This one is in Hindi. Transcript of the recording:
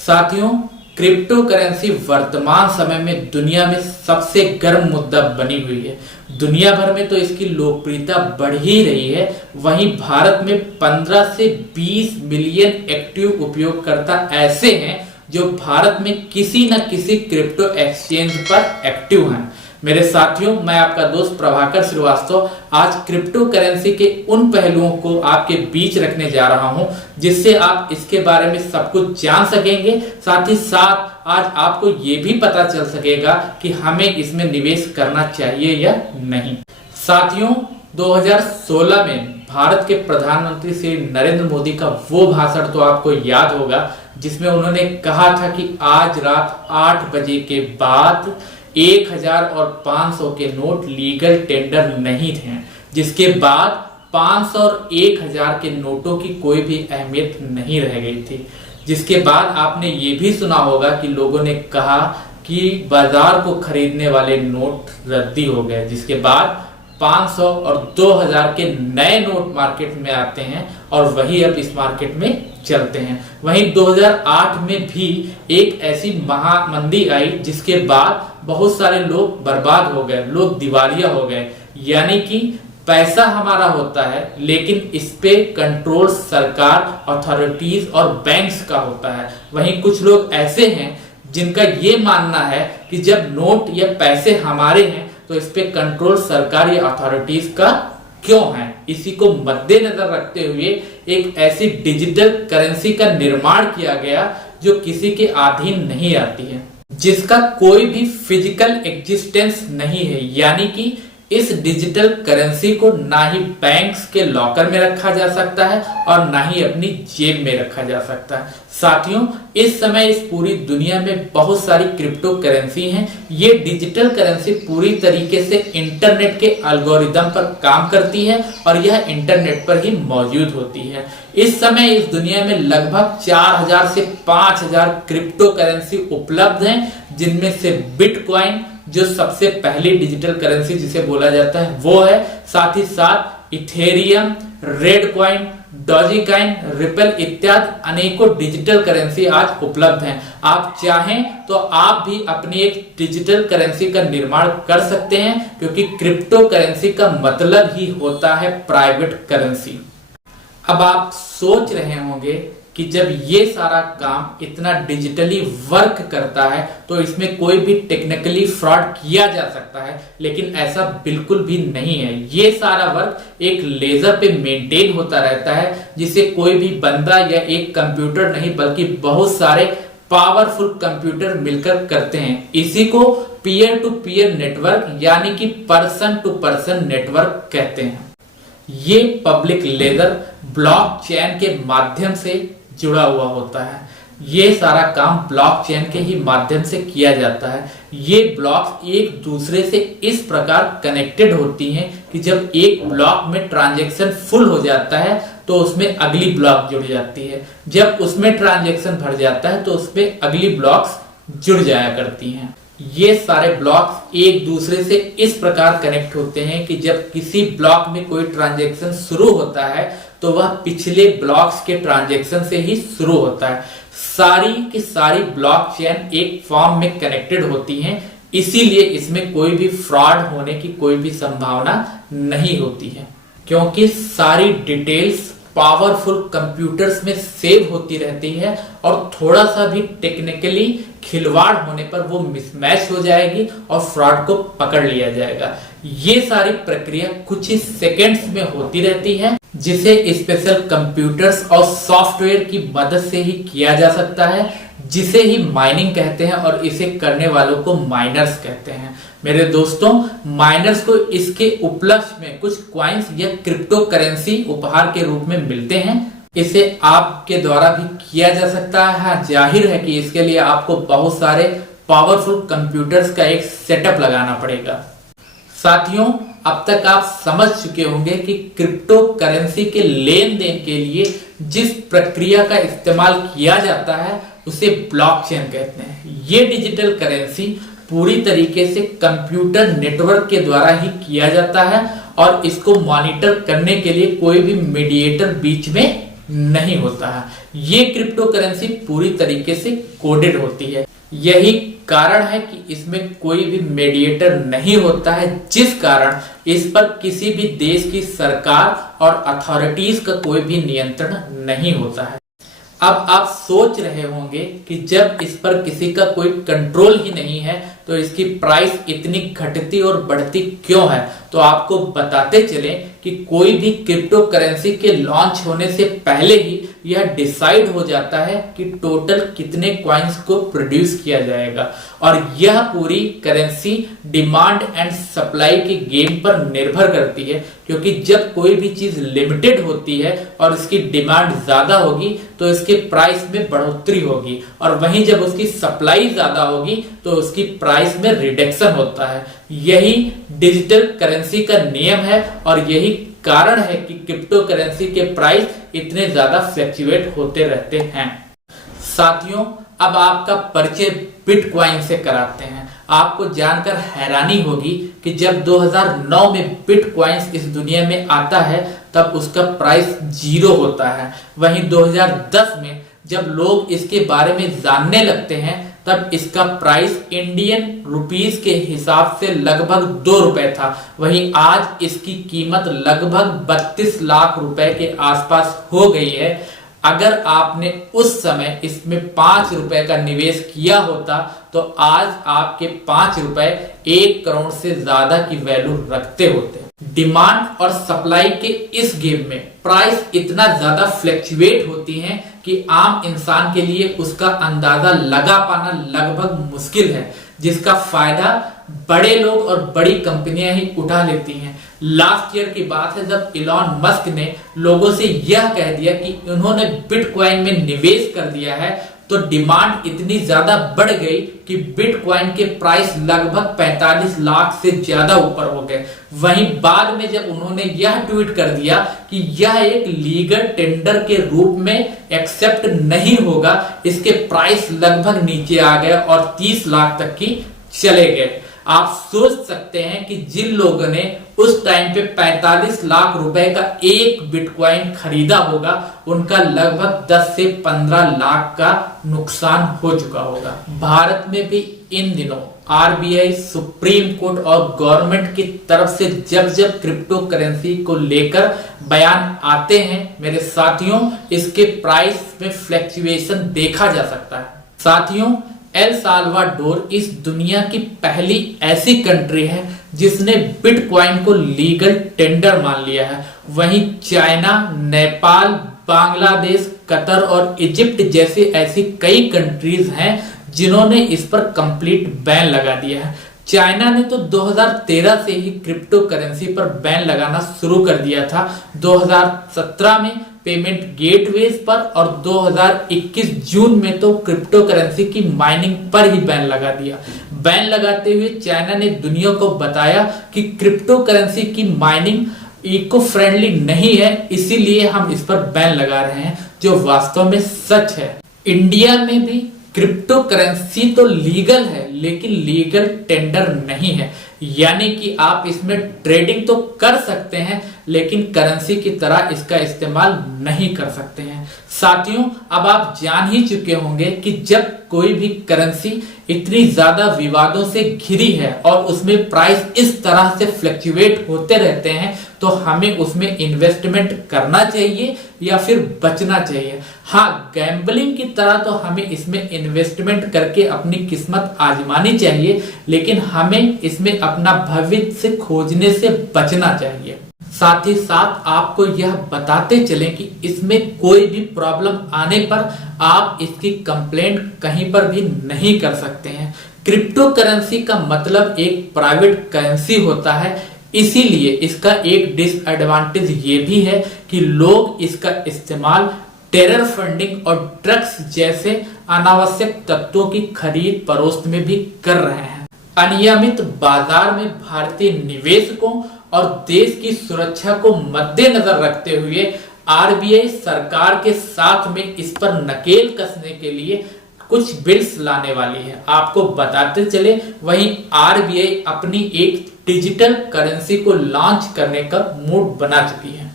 साथियों, क्रिप्टो करेंसी वर्तमान समय में दुनिया में सबसे गर्म मुद्दा बनी हुई है। दुनिया भर में तो इसकी लोकप्रियता बढ़ ही रही है, वहीं भारत में 15 से 20 मिलियन एक्टिव उपयोगकर्ता ऐसे हैं जो भारत में किसी न किसी क्रिप्टो एक्सचेंज पर एक्टिव हैं। मेरे साथियों, मैं आपका दोस्त प्रभाकर श्रीवास्तव आज क्रिप्टो करेंसी के उन पहलुओं को आपके बीच रखने जा रहा हूं जिससे आप इसके बारे में सब कुछ जान सकेंगे। साथ ही साथ आज आपको ये भी पता चल सकेगा कि हमें इसमें निवेश करना चाहिए या नहीं। साथियों, 2016 में भारत के प्रधानमंत्री श्री नरेंद्र मोदी का वो भाषण तो आपको याद होगा जिसमें उन्होंने कहा था कि आज रात 8 बजे के बाद 1000 और 500 के नोट लीगल टेंडर नहीं थे, जिसके बाद 500 और 1000 के नोटों की कोई भी अहमियत नहीं रह गई थी। जिसके बाद आपने ये भी सुना होगा कि लोगों ने कहा कि बाजार को खरीदने वाले नोट रद्दी हो गए, जिसके बाद 500 और 2000 के नए नोट मार्केट में आते हैं और वही अब इस मार्केट में चलते हैं। वहीं 2008 में भी एक ऐसी महामंदी आई जिसके बाद बहुत सारे लोग बर्बाद हो गए, लोग दिवालिया हो गए। यानी कि पैसा हमारा होता है लेकिन इस पे कंट्रोल सरकार, अथॉरिटीज और बैंक्स का होता है। वहीं कुछ लोग ऐसे हैं जिनका ये मानना है कि जब नोट या पैसे हमारे हैं तो इस पे कंट्रोल सरकार या अथॉरिटीज का क्यों है। इसी को मद्देनजर रखते हुए एक ऐसी डिजिटल करेंसी का निर्माण किया गया जो किसी के अधीन नहीं आती है, जिसका कोई भी फिजिकल एग्जिस्टेंस नहीं है। यानी कि इस डिजिटल करेंसी को ना ही बैंक्स के लॉकर में रखा जा सकता है और ना ही अपनी जेब में रखा जा सकता है। साथियों, इस समय इस पूरी दुनिया में बहुत सारी क्रिप्टो करेंसी हैं। ये डिजिटल करेंसी पूरी तरीके से इंटरनेट के एल्गोरिदम पर काम करती है और यह इंटरनेट पर ही मौजूद होती है। इस समय इस दुनिया में लगभग 4000 से 5000 क्रिप्टो करेंसी उपलब्ध हैं, जिनमें से बिटकॉइन जो सबसे पहली डिजिटल करेंसी जिसे बोला जाता है वो है। साथ ही साथ इथेरियम, रेड कॉइन, डॉजीकॉइन, रिपल इत्यादि अनेकों डिजिटल करेंसी आज उपलब्ध हैं। आप चाहें तो आप भी अपनी एक डिजिटल करेंसी का निर्माण कर सकते हैं, क्योंकि क्रिप्टो करेंसी का मतलब ही होता है प्राइवेट करेंसी। अब आप सोच रहे होंगे कि जब ये सारा काम इतना डिजिटली वर्क करता है तो इसमें कोई भी टेक्निकली फ्रॉड किया जा सकता है, लेकिन ऐसा बिल्कुल भी नहीं है। ये सारा वर्क एक लेजर पे मेंटेन होता रहता है, जिसे कोई भी बंदा या एक कंप्यूटर नहीं बल्कि बहुत सारे पावरफुल कंप्यूटर मिलकर करते हैं। इसी को पीयर टू पीयर नेटवर्क यानी कि पर्सन टू पर्सन नेटवर्क कहते हैं। ये पब्लिक लेजर ब्लॉकचेन के माध्यम से जुड़ा हुआ होता है। ये सारा काम ब्लॉकचेन के ही माध्यम से किया जाता है। ये ब्लॉक्स एक दूसरे से इस प्रकार कनेक्टेड होती हैं कि जब एक ब्लॉक में ट्रांजैक्शन फुल हो जाता है तो उसमें अगली ब्लॉक जुड़ जाती है, जब उसमें ट्रांजैक्शन भर जाता है तो उसमें अगली ब्लॉक्स जुड़ जाया करती हैं। ये सारे ब्लॉक्स एक दूसरे से इस प्रकार कनेक्ट होते हैं कि जब किसी ब्लॉक में कोई ट्रांजैक्शन शुरू होता है तो वह पिछले ब्लॉक्स के ट्रांजैक्शन से ही शुरू होता है। सारी की सारी ब्लॉकचेन एक फॉर्म में कनेक्टेड होती हैं, इसीलिए इसमें कोई भी फ्रॉड होने की कोई भी संभावना नहीं होती है, क्योंकि सारी डिटेल्स पावरफुल कंप्यूटर्स में सेव होती रहती है और थोड़ा सा भी टेक्निकली खिलवाड़ होने पर वो मिसमैच हो जाएगी और फ्रॉड को पकड़ लिया जाएगा। ये सारी प्रक्रिया कुछ ही सेकंड्स में होती रहती है, जिसे स्पेशल कंप्यूटर्स और सॉफ्टवेयर की मदद से ही किया जा सकता है, जिसे ही माइनिंग कहते हैं और इसे करने वालों को माइनर्स कहते हैं। मेरे दोस्तों, माइनर्स को इसके उपलक्ष्य में कुछ कॉइन्स या क्रिप्टो करेंसी उपहार के रूप में मिलते हैं। इसे आपके द्वारा भी किया जा सकता है। हाँ, जाहिर है कि इसके लिए आपको बहुत सारे पावरफुल कंप्यूटर्स का एक सेटअप लगाना पड़ेगा। साथियों, अब तक आप समझ चुके होंगे कि क्रिप्टो करेंसी के लेन देन के लिए जिस प्रक्रिया का इस्तेमाल किया जाता है उसे ब्लॉकचेन कहते हैं। ये डिजिटल करेंसी पूरी तरीके से कंप्यूटर नेटवर्क के द्वारा ही किया जाता है और इसको मॉनिटर करने के लिए कोई भी मीडिएटर बीच में नहीं होता है। ये क्रिप्टो करेंसी पूरी तरीके से कोडेड होती है। यही कारण है कि इसमें कोई भी मीडिएटर नहीं होता है, जिस कारण इस पर किसी भी देश की सरकार और अथॉरिटीज का कोई भी नियंत्रण नहीं होता है। अब आप सोच रहे होंगे कि जब इस पर किसी का कोई कंट्रोल ही नहीं है तो इसकी प्राइस इतनी घटती और बढ़ती क्यों है। तो आपको बताते चलें कि कोई भी क्रिप्टो करेंसी के लॉन्च होने से पहले ही यह डिसाइड हो जाता है कि टोटल कितने कॉइन्स को प्रोड्यूस किया जाएगा, और यह पूरी करेंसी डिमांड एंड सप्लाई के गेम पर निर्भर करती है। क्योंकि जब कोई भी चीज लिमिटेड होती है और इसकी डिमांड ज्यादा होगी तो इसके प्राइस में बढ़ोतरी होगी, और वहीं जब उसकी सप्लाई ज्यादा होगी तो उसकी प्राइस में रिडक्शन होता है। यही डिजिटल करेंसी का नियम है और यही कारण है कि क्रिप्टो करेंसी के प्राइस इतने ज्यादा फ्लक्चुएट होते रहते हैं। साथियों, अब आपका परिचय बिटकॉइन से कराते हैं। आपको जानकर हैरानी होगी कि जब 2009 में बिटकॉइन इस दुनिया में आता है तब उसका प्राइस 0 होता है। वहीं 2010 में जब लोग इसके बारे में जानने लगते हैं तब इसका प्राइस इंडियन रुपीस के हिसाब से लगभग 2 रुपए था। वहीं आज इसकी कीमत लगभग 32 लाख रुपए के आसपास हो गई है। अगर आपने उस समय इसमें 5 रुपए का निवेश किया होता तो आज आपके 5 रुपए 1 करोड़ से ज्यादा की वैल्यू रखते होते। डिमांड और सप्लाई के इस गेम में प्राइस इतना ज्यादा फ्लक्चुएट होती है कि आम इंसान के लिए उसका अंदाजा लगा पाना लगभग मुश्किल है, जिसका फायदा बड़े लोग और बड़ी कंपनियां ही उठा लेती हैं। लास्ट ईयर की बात है जब इलॉन मस्क ने लोगों से यह कह दिया कि उन्होंने बिटकॉइन में निवेश कर दिया है, तो डिमांड इतनी ज्यादा बढ़ गई कि बिटकॉइन के प्राइस लगभग 45 लाख से ज्यादा ऊपर हो गए। वहीं बाद में जब उन्होंने यह ट्वीट कर दिया कि यह एक लीगल टेंडर के रूप में एक्सेप्ट नहीं होगा, इसके प्राइस लगभग नीचे आ गए और 30 लाख तक की चले गए। आप सोच सकते हैं कि जिन लोगों ने उस टाइम पे 45 लाख रुपए का एक बिटकॉइन खरीदा होगा उनका लगभग 10 से 15 लाख का नुकसान हो चुका होगा। भारत में भी इन दिनों आरबीआई, सुप्रीम कोर्ट और गवर्नमेंट की तरफ से जब जब क्रिप्टो करेंसी को लेकर बयान आते हैं मेरे साथियों, इसके प्राइस में फ्लक्चुएशन देखा जा सकता है। साथियों, एल साल्वाडोर इस दुनिया की पहली ऐसी कंट्री है जिसने बिटकॉइन को लीगल टेंडर मान लिया है। वहीं चाइना, नेपाल, बांग्लादेश, कतर और इजिप्ट जैसी ऐसी कई कंट्रीज हैं जिन्होंने इस पर कंप्लीट बैन लगा दिया है। चाइना ने तो 2013 से ही क्रिप्टो करेंसी पर बैन लगाना शुरू कर दिया था। 2017 में पेमेंट गेटवेज पर और 2021 जून में तो क्रिप्टो करेंसी की माइनिंग पर ही बैन लगा दिया। बैन लगाते हुए चाइना ने दुनिया को बताया कि क्रिप्टो करेंसी की माइनिंग इको फ्रेंडली नहीं है, इसीलिए हम इस पर बैन लगा रहे हैं, जो वास्तव में सच है। इंडिया में भी क्रिप्टो करेंसी तो लीगल है लेकिन लीगल टेंडर नहीं है, यानी कि आप इसमें ट्रेडिंग तो कर सकते हैं लेकिन करेंसी की तरह इसका इस्तेमाल नहीं कर सकते हैं। साथियों, अब आप जान ही चुके होंगे कि जब कोई भी करेंसी इतनी ज्यादा विवादों से घिरी है और उसमें प्राइस इस तरह से फ्लक्चुएट होते रहते हैं तो हमें उसमें इन्वेस्टमेंट करना चाहिए या फिर बचना चाहिए। हाँ, गैम्बलिंग की तरह तो हमें इसमें इन्वेस्टमेंट करके अपनी किस्मत आजमानी चाहिए, लेकिन हमें इसमें अपना भविष्य खोजने से बचना चाहिए। साथ ही साथ आपको यह बताते चलें कि इसमें कोई भी प्रॉब्लम आने पर आप इसकी कंप्लेंट कहीं पर भी नहीं कर सकते हैं। क्रिप्टो करेंसी का मतलब एक प्राइवेट करेंसी होता है, इसीलिए इसका एक डिसएडवांटेज ये भी है कि लोग इसका इस्तेमाल टेरर फंडिंग और ड्रग्स जैसे अनावश्यक तत्वों की खरीद फरोख्त में भी कर रहे हैं। अनियमित बाजार में भारतीय निवेशकों और देश की सुरक्षा को मद्देनजर रखते हुए आरबीआई सरकार के साथ में इस पर नकेल कसने के लिए कुछ बिल्स लाने वाली है। आपको बताते चले, वहीं आरबीआई अपनी एक डिजिटल करेंसी को लॉन्च करने का मूड बना चुकी है।